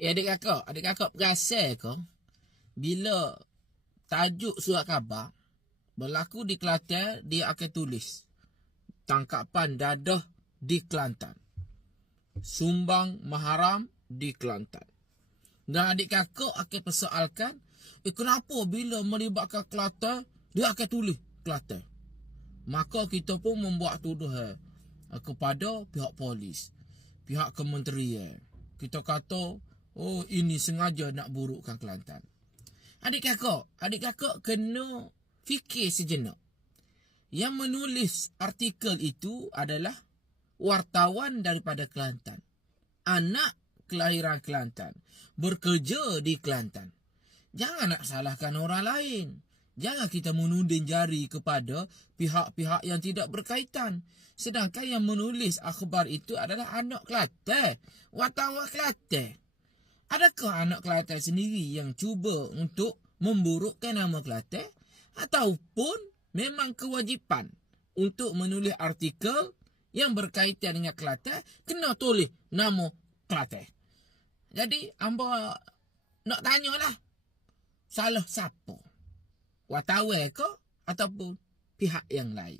Eh adik kakak, adik kakak perasan ke bila tajuk surat khabar berlaku di Kelantan dia akan tulis tangkapan dadah di Kelantan. Sumbang Maharam di Kelantan. Dan adik kakak akan persoalkan, eh kenapa bila melibatkan Kelantan, dia akan tulis Kelantan. Maka kita pun membuat tuduhan eh, kepada pihak polis, pihak kementerian. Kita kata, oh ini sengaja nak burukkan Kelantan. Adik kakak, adik kakak kena fikir sejenak. Yang menulis artikel itu adalah wartawan daripada Kelantan. Anak kelahiran Kelantan. Bekerja di Kelantan. Jangan nak salahkan orang lain. Jangan kita menunding jari kepada pihak-pihak yang tidak berkaitan. Sedangkan yang menulis akhbar itu adalah anak Kelantan. Wartawan Kelantan. Adakah anak Kelantan sendiri yang cuba untuk memburukkan nama Kelantan? Ataupun memang kewajipan untuk menulis artikel yang berkaitan dengan Kelantan kena tulis nama Kelantan. Jadi, hamba nak tanyalah. Salah siapa? Wartawan ke ataupun pihak yang lain?